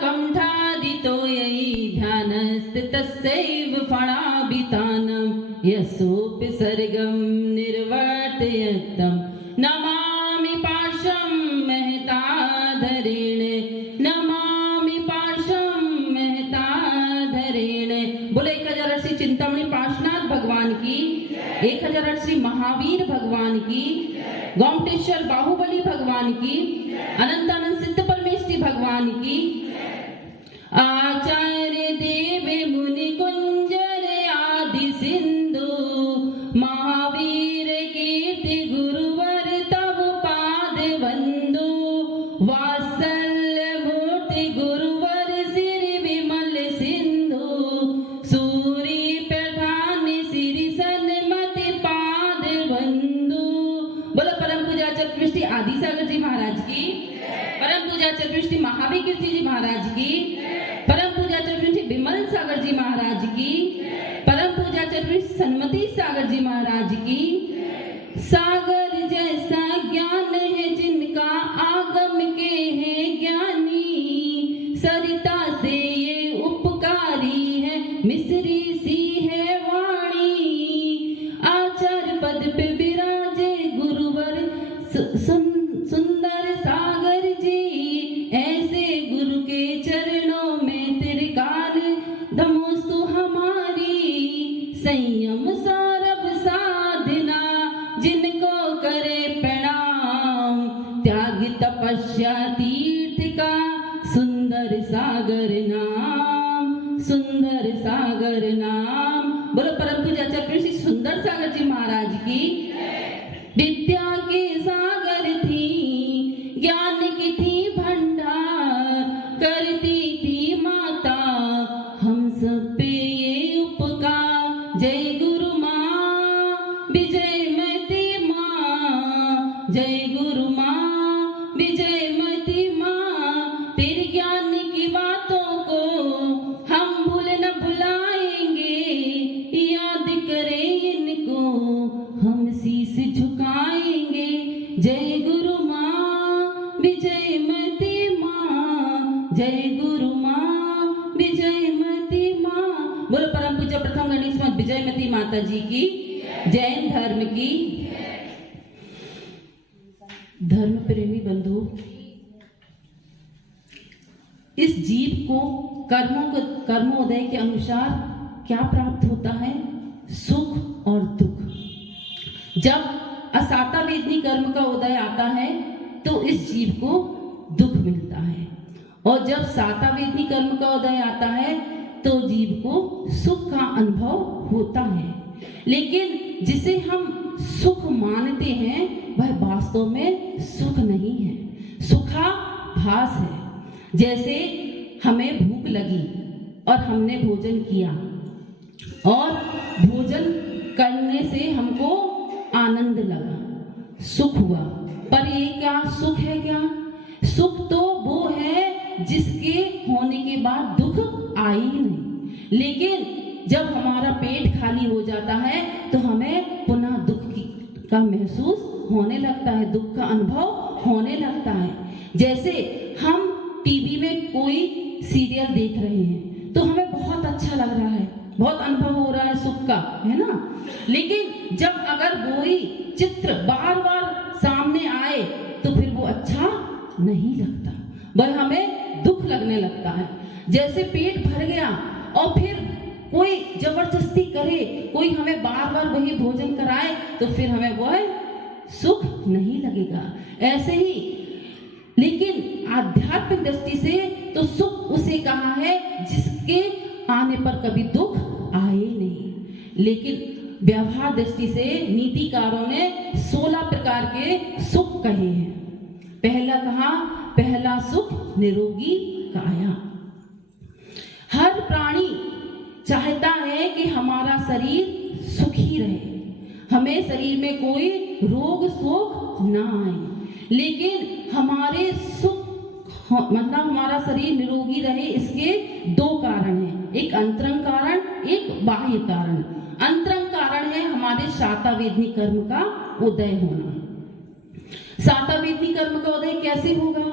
कण्ठादितो ययि ध्यानस्थितस्यैव फणाभितानं यस्योऽपि सर्गं निर्वर्तयतं नमामि पाशं महताधरेण नमामि पाशं महताधरेण। बोले 1008 श्री चिंतामणि पार्श्वनाथ भगवान की, 1008 श्री महावीर भगवान की, गोमटेश्वर बाहुबली भगवान की, अनंतानंद सिद्ध परमेष्टि भगवान की। आचार्य देव मुनि कुंजर आदि सिंधु महावीर कीर्ति गुरुवर तब पाद बंधु वात्सल्य मूर्ति गुरुवर सिर विमल सिंधु सूरी प्रधान सिरि सन्मति पाद बंधु। बोलो परम पूजा चतुर्वेदी आदि सागर जी महाराज की, परम पूजा चतुर्वेदी महावीर कीर्ति जी महाराज की, परम पूजा चतुर्वेदी विमल सागर जी महाराज की, परम पूजा चतुर्वेदी सन्मति सागर जी महाराज की। सागर जैसा ज्ञान है जिनका आगम के हैं ज्ञानी सरिता से ये उपकारी है मिस्री सी है वाणी। आचार्य पद पे विराजे गुरुवर सुंदर सागर जी ऐसे गुरु के चरणों में त्रिकाल नमोस्तु हमारी। संयम सौरभ साधना जिनको करे प्रणाम त्याग तपस्या तीर्थ का सुंदर सागर नाम सुंदर सागर नाम। बोलो परम पूजा चतुर्वेदी सुंदर सागर जी महाराज की। विद्या के सागर थी ज्ञान की थी भंडार करती थी माता हम सब पे ये उपकार। जय गुरु माँ विजयमती माँ, जय गुरु माँ विजयमती माँ। तेरे ज्ञान की बातों को हम भूल न भुलाएंगे याद करें इनको हम शीश झुकाएंगे। जय गुरु माँ विजयमती माँ, जय गुरु माँ विजयमती माँ। बोलो परम पूज्य प्रथम गणेश मत विजयमती माता जी की, जैन धर्म की। धर्म प्रेमी बंधु, इस जीव को कर्मोदय के अनुसार क्या प्राप्त होता है? सुख और दुख। जब असाता वेदनी कर्म का उदय आता है तो इस जीव को दुख मिलता है और जब साता वेदनी कर्म का उदय आता है तो जीव को सुख का अनुभव होता है। लेकिन जिसे हम सुख मानते हैं वह वास्तव में सुख नहीं है, सुखाभास है। जैसे हमें भूख लगी और हमने भोजन किया और भोजन करने से हमको आनंद लगा, सुख हुआ, पर ये क्या सुख है? क्या सुख तो वो है जिसके होने के बाद दुख आई ही नहीं। लेकिन जब हमारा पेट खाली हो जाता है तो हमें पुनः दुख का महसूस होने लगता है, दुख का अनुभव होने लगता है। जैसे हम टीवी में कोई सीरियल देख रहे हैं तो हमें बहुत अच्छा लग रहा है, बहुत अनुभव हो रहा है सुख का, है ना। लेकिन जब अगर वही चित्र बार बार सामने आए तो फिर वो अच्छा नहीं लगता, वह हमें दुख लगने लगता है। जैसे पेट भर गया और फिर कोई जबरदस्ती करे, कोई हमें बार बार वही भोजन कराए तो फिर हमें वह सुख नहीं लगेगा। ऐसे ही लेकिन आध्यात्मिक दृष्टि से तो सुख उसे कहा है जिसके आने पर कभी दुख आए नहीं। लेकिन व्यवहार दृष्टि से नीतिकारों ने 16 प्रकार के सुख कहे हैं। पहला कहा, पहला सुख निरोगी काया। हर प्राणी चाहता है कि हमारा शरीर सुखी रहे, हमें शरीर में कोई रोग शोक ना आए। लेकिन हमारे सुख मतलब हमारा शरीर निरोगी रहे इसके 2 कारण हैं, एक अंतरंग कारण, एक बाह्य कारण। अंतरंग कारण है हमारे शातावेदनी कर्म का उदय होना। शातावेदनी कर्म का उदय कैसे होगा?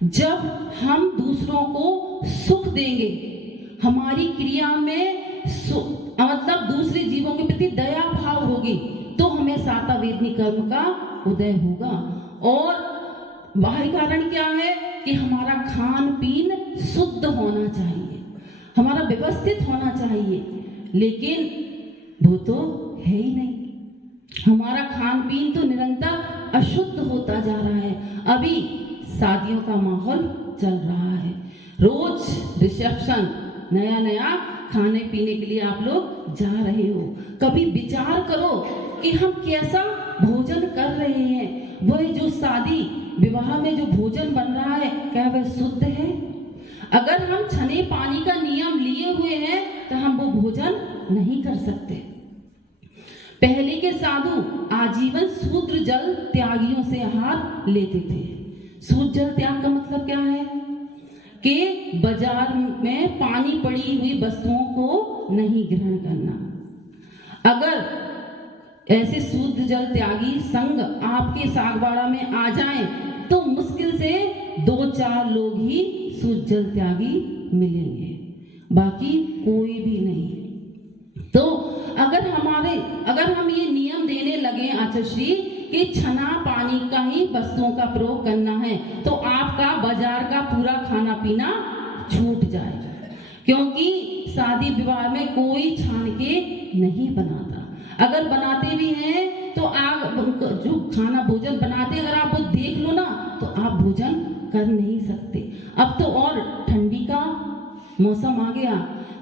जब हम दूसरों को सुख देंगे, हमारी क्रिया में मतलब दूसरे जीवों के प्रति दया भाव होगी, तो हमें सातावेदनी कर्म का उदय होगा। और बाहरी कारण क्या है कि हमारा खान पीन शुद्ध होना चाहिए, हमारा व्यवस्थित होना चाहिए, लेकिन वो तो है ही नहीं। हमारा खान पीन तो निरंतर अशुद्ध होता जा रहा है। अभी शादियों का माहौल चल रहा है, रोज रिसेप्शन, नया नया खाने पीने के लिए आप लोग जा रहे हो। कभी विचार करो कि हम कैसा भोजन कर रहे हैं। वह जो शादी विवाह में जो भोजन बन रहा है, क्या वह शुद्ध है? अगर हम छने पानी का नियम लिए हुए हैं तो हम वो भोजन नहीं कर सकते। पहले के साधु आजीवन शूद्र जल त्यागियों से आहार लेते थे। शूद्र जल त्याग का मतलब क्या है कि बाजार में पानी पड़ी हुई वस्तुओं को नहीं ग्रहण करना। अगर ऐसे शूद्र जल त्यागी संग आपके सागवाड़ा में आ जाएं, तो मुश्किल से 2-4 लोग ही शुद्ध जल त्यागी मिलेंगे, बाकी कोई भी नहीं। तो अगर हम ये नियम देने लगे आचार्य कि छना पानी का ही वस्तुओं का प्रयोग करना है, तो आपका बाजार का पूरा खाना पीना छूट जाएगा, क्योंकि शादी विवाह में कोई छान के नहीं बनाता। अगर बनाते भी हैं तो आप जो खाना भोजन बनाते, अगर आप वो देख लो ना, तो आप भोजन कर नहीं सकते। अब तो और ठंडी का मौसम आ गया,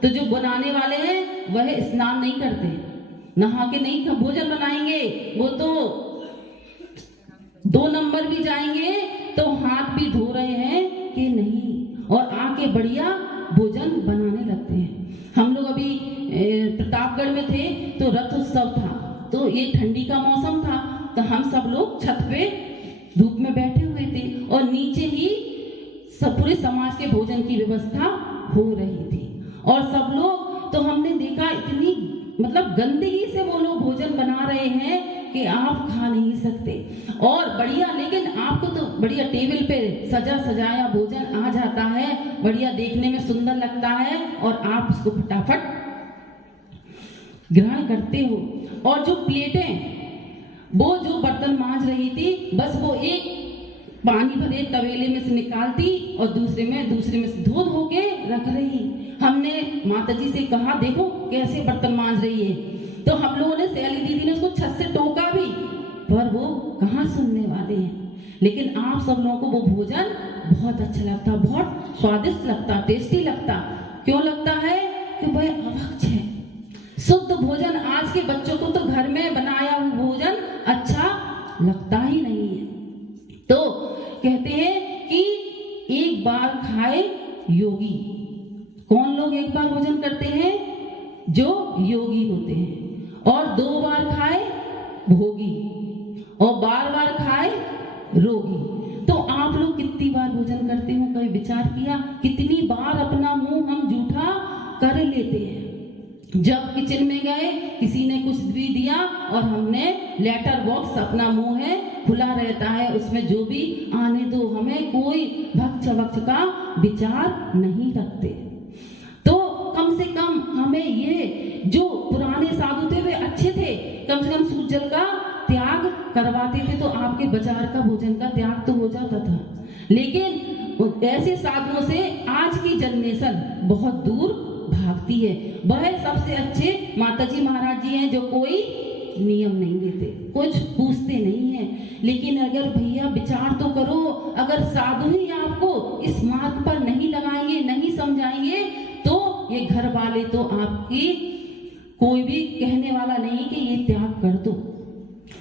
तो जो बनाने वाले हैं वह स्नान नहीं करते, नहा के नहीं भोजन बनाएंगे। वो तो 2 नंबर भी जाएंगे तो हाथ भी धो रहे हैं कि नहीं, और आके बढ़िया भोजन बनाने लगते हैं। हम लोग अभी प्रतापगढ़ में थे तो रथ उत्सव था, तो ये ठंडी का मौसम था, तो हम सब लोग छत पे धूप में बैठे हुए थे और नीचे ही सब पूरे समाज के भोजन की व्यवस्था हो रही थी। और सब लोग, तो हमने देखा इतनी मतलब गंदगी से वो लोग भोजन बना रहे हैं कि आप खा नहीं सकते। और बढ़िया, लेकिन आपको तो बढ़िया टेबल पे सजा सजाया भोजन आ जाता है, बढ़िया देखने में सुंदर लगता है, और आप उसको फटाफट ग्रहण करते हो। और जो प्लेटें, वो जो बर्तन मांज रही थी, बस वो एक पानी भरे तवेले में से निकालती और दूसरे में से धो के रख रही। हमने माताजी से कहा, देखो कैसे बर्तन मांज रही है, तो हम लोगों ने, सयाली दीदी ने उसको छत से टोका भी, पर वो कहाँ सुनने वाले हैं। लेकिन आप सब लोगों को वो भोजन बहुत अच्छा लगता, बहुत स्वादिष्ट लगता, टेस्टी लगता। क्यों लगता है? कि वह अभक्ष है, शुद्ध भोजन। आज के बच्चों को तो घर में बनाया हुआ भोजन अच्छा लगता ही नहीं है। तो कहते हैं कि एक बार खाए योगी। कौन लोग एक बार भोजन करते हैं? जो योगी होते हैं। और 2 बार खाए भोगी, और बार खाए रोगी। तो आप लोग कितनी बार भोजन करते हो? कभी विचार किया कितनी बार अपना मुंह हम जूठा कर लेते हैं? जब किचन में गए, किसी ने कुछ भी दिया और हमने लेटर बॉक्स, अपना मुंह है खुला रहता है, उसमें जो भी आने दो, हमें कोई भक्ष वक्ष का विचार नहीं रखते। तो कम से कम हमें ये, जो पुराने साधु थे वे अच्छे थे, कम से कम सूर्य जल का त्याग करवाते थे, तो आपके बाजार का भोजन का त्याग तो हो जाता था। लेकिन ऐसे साधुओं से आज की जनरेशन बहुत दूर भागती है। वह सबसे अच्छे माताजी महाराज जी हैं, जो कोई नियम नहीं देते, कुछ पूछते नहीं हैं। लेकिन अगर भैया विचार तो करो, अगर साधु ही आपको इस मार्ग पर नहीं लगाएंगे, नहीं समझाएंगे, तो ये घर वाले तो आपकी कोई भी कहने वाला नहीं कि ये त्याग कर दो।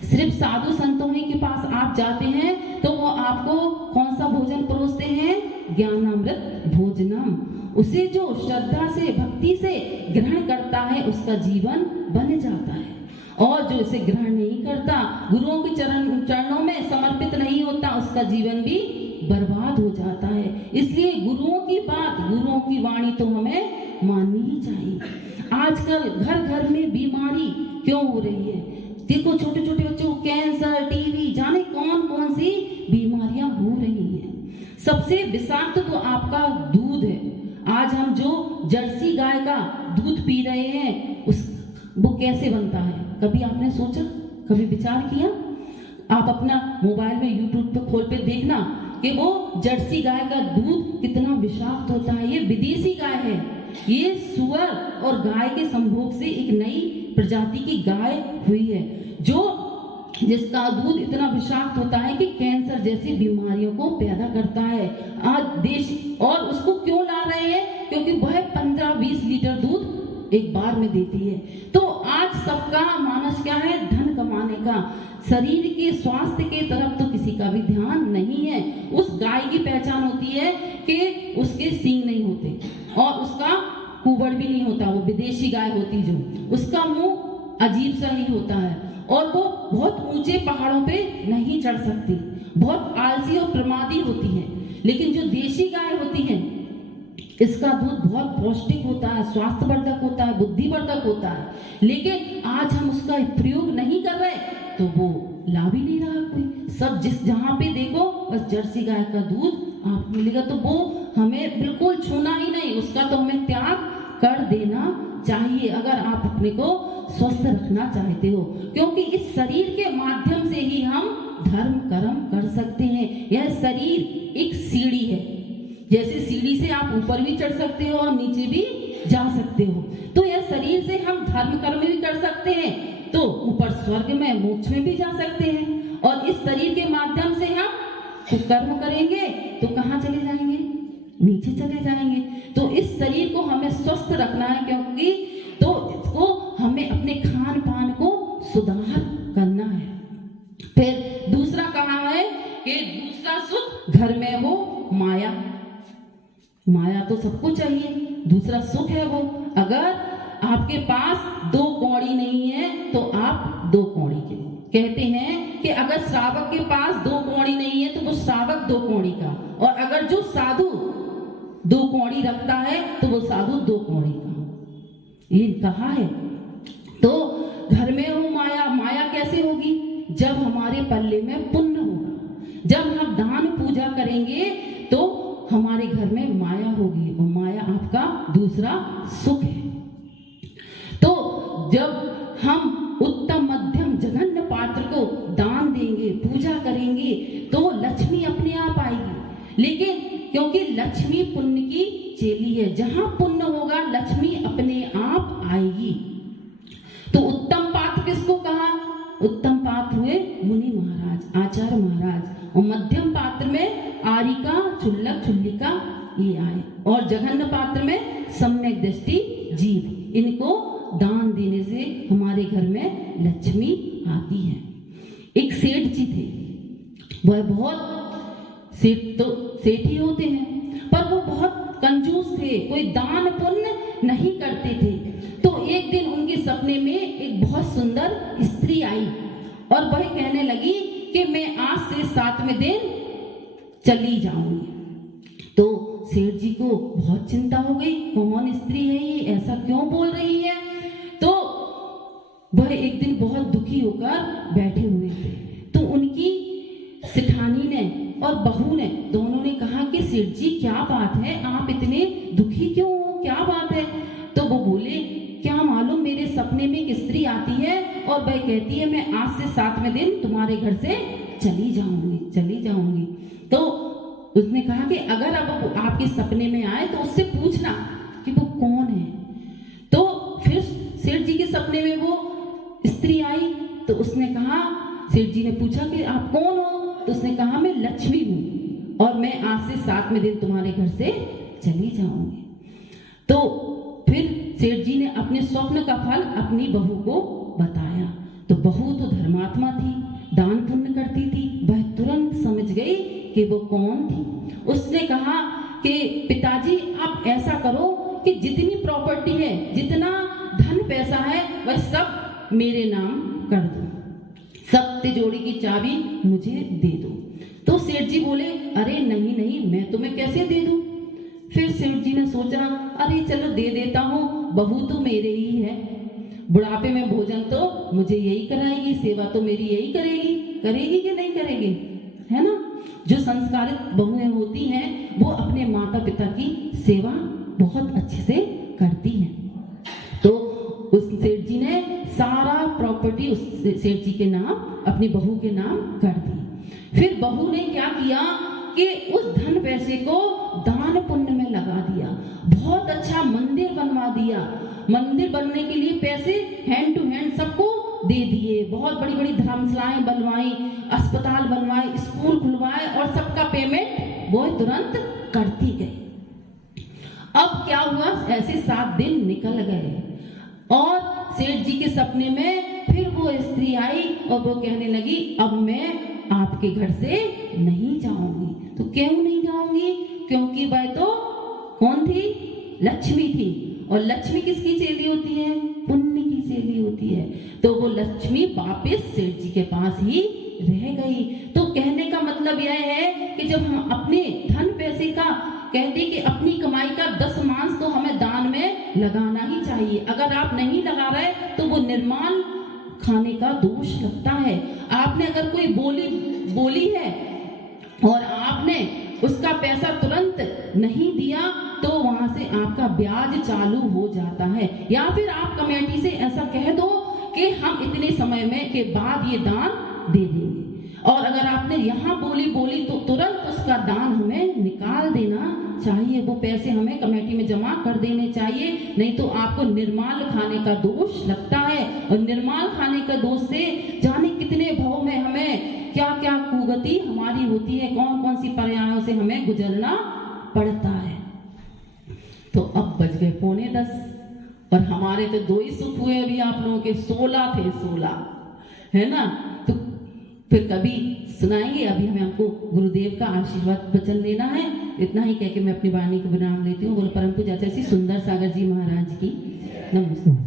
सिर्फ साधु संतों ही के पास आप जाते हैं तो वो आपको कौन सा भोजन परोसते हैं? ज्ञानामृत भोजनम। उसे जो श्रद्धा से, भक्ति से ग्रहण करता है, उसका जीवन बन जाता है। और जो इसे ग्रहण नहीं करता, गुरुओं के चरणों में समर्पित नहीं होता, उसका जीवन भी बर्बाद हो जाता है। इसलिए गुरुओं की बात, गुरुओं की वाणी तो हमें माननी ही चाहिए। आजकल घर घर में बीमारी क्यों हो रही है? देखो छोटे छोटे बच्चों को कैंसर, टीबी, जाने कौन कौन सी बीमारियां हो रही हैं। सबसे विषाक्त तो आपका दूध है। आज हम जो जर्सी गाय का दूध पी रहे हैं उस वो कैसे बनता है, कभी आपने सोचा, कभी विचार किया? आप अपना मोबाइल में यूट्यूब पे खोल पे देखना कि वो जर्सी गाय का दूध कितना विषाक्त होता है। ये विदेशी गाय है, ये सुअर और गाय के संभोग से एक नई प्रजाति की गाय हुई है जिसका दूध इतना विषाक्त होता है कि कैंसर जैसी बीमारियों को पैदा करता है। आज देश और उसको क्यों ला रहे हैं? क्योंकि वह 15-20 लीटर दूध एक बार में देती है। तो आज सबका मानस क्या है? धन कमाने का। शरीर के स्वास्थ्य के तरफ तो किसी का भी ध्यान नहीं है। उस गाय की पहचान होती है कि उसके सींग नहीं होते और उसका कुबड़ भी नहीं होता, वो विदेशी गाय होती जो, उसका मुंह अजीब सा ही होता है और वो बहुत ऊंचे पहाड़ों पे नहीं चढ़ सकती, बहुत आलसी और प्रमादी होती है। लेकिन जो देशी गाय होती है इसका दूध बहुत पौष्टिक होता है, स्वास्थ्यवर्धक होता है, बुद्धिवर्धक होता है। लेकिन आज हम उसका प्रयोग नहीं कर रहे तो वो ला भी नहीं रहा कोई। सब जहां पे देखो बस जर्सी गाय का दूध आपको मिलेगा, तो वो हमें बिल्कुल छूना ही नहीं, उसका तो हमें त्याग कर देना चाहिए अगर आप अपने को स्वस्थ रखना चाहते हो। क्योंकि इस शरीर के माध्यम से ही हम धर्म कर्म कर सकते हैं। यह शरीर एक सीढ़ी है, जैसे सीढ़ी से आप ऊपर भी चढ़ सकते हो और नीचे भी जा सकते हो। तो यह शरीर से हम धर्म कर्म भी कर सकते हैं, तो ऊपर स्वर्ग में मोक्ष में भी जा सकते हैं। और इस शरीर के माध्यम से हम कर्म करेंगे तो कहाँ चले जाएंगे? नीचे चले जाएंगे। तो इस शरीर को हमें स्वस्थ रखना है, क्योंकि तो इसको हमें अपने खान पान को सुधार करना है। फिर दूसरा कहा है कि दूसरा सुख घर में हो माया। माया तो सबको चाहिए, दूसरा सुख है वो। अगर आपके पास 2 कौड़ी नहीं है तो आप 2 कौड़ी के। कहते हैं कि अगर श्रावक के पास 2 कौड़ी नहीं है तो वो श्रावक 2 कौड़ी का, और अगर जो साधु 2 कौड़ी रखता है तो वो साधु 2 कौड़ी का। ये कहा है। तो घर में हो माया। माया कैसे होगी? जब हमारे पल्ले में पुण्य होगा, जब हम दान पूजा करेंगे तो हमारे घर में माया होगी, और माया आपका दूसरा सुख है। तो जब हम उत्तम मध्यम जघन्य पात्र को दान देंगे, पूजा करेंगे, तो लक्ष्मी अपने आप आएगी। लेकिन क्योंकि लक्ष्मी पुण्य की चेली है, जहां पुण्य होगा लक्ष्मी अपने आप आएगी। तो उत्तम पात्र किसको कहा? उत्तम पात्र हुए मुनि महाराज, आचार्य महाराज, और मध्यम पात्र में आरिका, चुल्लक, चुल्लिका ये आए, और जघन्य पात्र में सम्यक दृष्टि जीव। इनको दान देने से हमारे घर में लक्ष्मी आती है। एक सेठ जी थे, वह बहुत सेठ तो सेठ ही होते हैं, पर वो बहुत कंजूस थे, कोई दान पुण्य नहीं करते थे। तो एक दिन उनके सपने में एक बहुत सुंदर स्त्री आई और वह कहने लगी कि मैं आज से 7वें दिन चली जाऊंगी। तो सेठ जी को बहुत चिंता हो गई, कौन स्त्री है ये, ऐसा क्यों बोल रही है? तो वह एक दिन बहुत दुखी होकर बैठे हुए थे। तो उनकी सिठानी ने और बहू ने दोनों ने कहा कि सेठ जी क्या बात है, आप इतने दुखी क्यों हो, क्या बात है? तो वो बोले, क्या मालूम, मेरे सपने में एक स्त्री आती है और वह कहती है मैं आज से 7वें दिन तुम्हारे घर से चली जाऊंगी। तो उसने कहा कि अगर अब आपके सपने में आए तो उससे पूछना कि वो कौन है। तो फिर सेठ जी के सपने में वो स्त्री आई, तो उसने कहा, सेठ जी ने पूछा कि आप कौन हो? तो उसने कहा मैं लक्ष्मी हूं और मैं आज से 7वें दिन तुम्हारे घर से चली जाऊंगी। तो फिर सेठ जी ने अपने स्वप्न का फल अपनी बहू को बताया। तो बहू तो धर्मात्मा थी, दान पुण्य करती थी, वह तुरंत समझ गई कि वो कौन थी। उसने कहा कि पिताजी आप ऐसा करो कि जितनी प्रॉपर्टी है, जितना धन पैसा है, वह सब मेरे नाम कर दो, सब तिजोरी की चाबी मुझे दे दो। तो सेठ जी बोले, अरे नहीं नहीं, मैं तुम्हें कैसे दे दूं? फिर सेठ जी ने सोचा, अरे चलो दे देता हूँ, बहू तो मेरे ही है, बुढ़ापे में भोजन तो मुझे यही कराएगी, सेवा तो मेरी यही करेगी कि नहीं करेगी, है ना? जो संस्कारित बहुएं होती हैं वो अपने माता पिता की सेवा बहुत अच्छे से करती हैं। तो उस सेठ जी ने सारा प्रॉपर्टी उस सेठ जी के नाम, अपनी बहू के नाम कर दी। फिर बहू ने क्या किया कि उस धन पैसे को दान पुण्य में लगा दिया, बहुत अच्छा मंदिर बनवा दिया। मंदिर बनने के लिए पैसे हैंड टू हैंड सबको दे दिए, बहुत बड़ी बड़ी धर्मशालाएं बनवाई, अस्पताल बनवाए, स्कूल खुलवाए और सबका पेमेंट वो तुरंत करती गई। अब क्या हुआ, ऐसे 7 दिन निकल गए और सेठ जी के सपने में फिर वो स्त्री आई और वो कहने लगी अब मैं आपके घर से नहीं जाऊंगी। तो क्यों नहीं जाऊंगी? क्योंकि वह तो कौन थी? लक्ष्मी थी, और लक्ष्मी किसकी चेली होती है? पुण्य की चेली होती है। तो वो लक्ष्मी वापस सेठ जी के पास ही रह गई। तो कहने का मतलब यह है कि जब हम अपने धन पैसे का कहते कि अपनी कमाई का 10 तो हमें दान में लगाना ही चाहिए। अगर आप नहीं लगा रहे तो वो निर्माल खाने का दोष लगता है। आपने अगर कोई बोली है और आपने उसका पैसा तुरंत नहीं दिया तो वहां से आपका ब्याज चालू हो जाता है, या फिर आप कमेटी से ऐसा कह दो कि हम इतने समय में के बाद ये दान दे देंगे, और अगर आपने यहाँ बोली तो तुरंत उसका दान हमें निकाल देना चाहिए, वो पैसे हमें कमेटी में जमा कर देने चाहिए, नहीं तो आपको निर्माल खाने का दोष लगता है। और निर्माल खाने का दोष से जाने कितने भाव में हमें क्या क्या कुगति हमारी होती है, कौन कौन सी पर्यायों से हमें गुजरना पड़ता है। तो अब बज गए 9:45 और हमारे तो 2 ही सुख हुए अभी, आप लोगों के 16 थे, 16 है ना। तो फिर कभी सुनाएंगे, अभी हमें हमको गुरुदेव का आशीर्वाद वचन लेना है। इतना ही कह के मैं अपनी वाणी को विराम लेती हूँ। बोलो परम पूज्य आचार्य श्री सुंदर सागर जी महाराज की नमस्ते।